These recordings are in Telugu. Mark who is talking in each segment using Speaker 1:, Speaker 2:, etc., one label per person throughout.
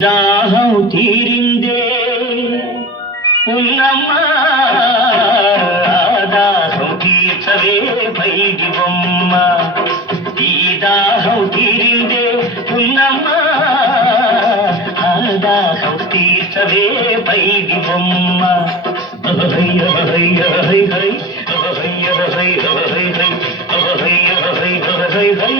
Speaker 1: దాహం తీరిందే ఉన్నమ్మ దాహం తీర్చవే పైకి బొమ్మ ఈ దాహం తీరిందే ఉన్నమ్మ దాహం తీర్చవే పైకి బొమ్మ అహయ్య అహయ్య హై హై అహయ్య హై హై హై అహయ్య హై హై హై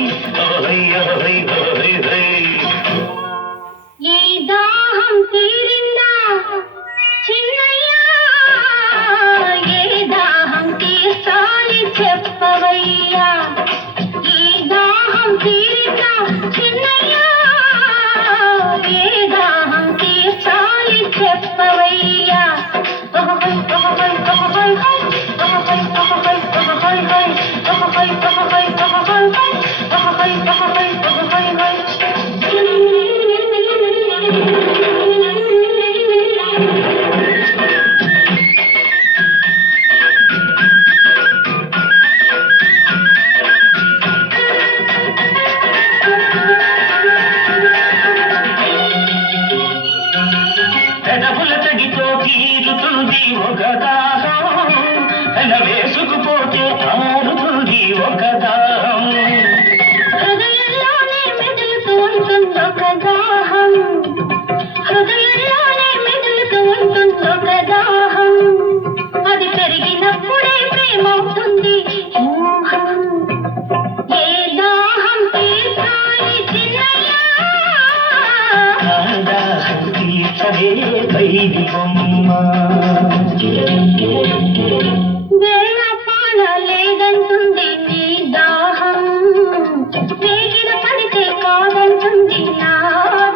Speaker 1: తీరుతుంది ఒక దాహం కల వేసుకుపోతే ఆరుతుంది ఒక దాహం
Speaker 2: హృదయంలోనే మెదులుతూ ఉంటుందొక దాహం హృదయంలోనే మెదులుతూ ఉంటుందొక
Speaker 1: తీర్చవే బైది
Speaker 2: వేళ పాల లేదంటుంది నీ దాహం. వేగిన పడితే కాదంటుంది నా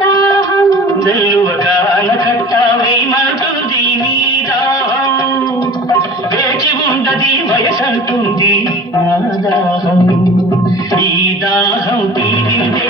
Speaker 2: దాహం.
Speaker 1: వెల్లువ కాన కట్ట వేయమంటుంది నీ దాహం. వేచి ఉండది వయసంటుంది ఆ దాహం. ఈ దాహం తీరిందే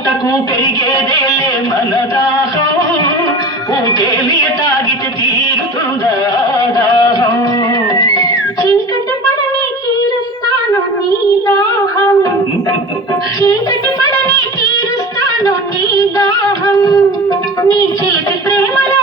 Speaker 1: పూటకు పెరిగేదేలే మన దాహం పూటేమి తాగితే తీరుతుందా దాహం.
Speaker 2: చీకటి పడని తీరుస్తాను నీ దాహం. చీకటి పడని తీరుస్తాను నీ దాహం. నీ చేతిలో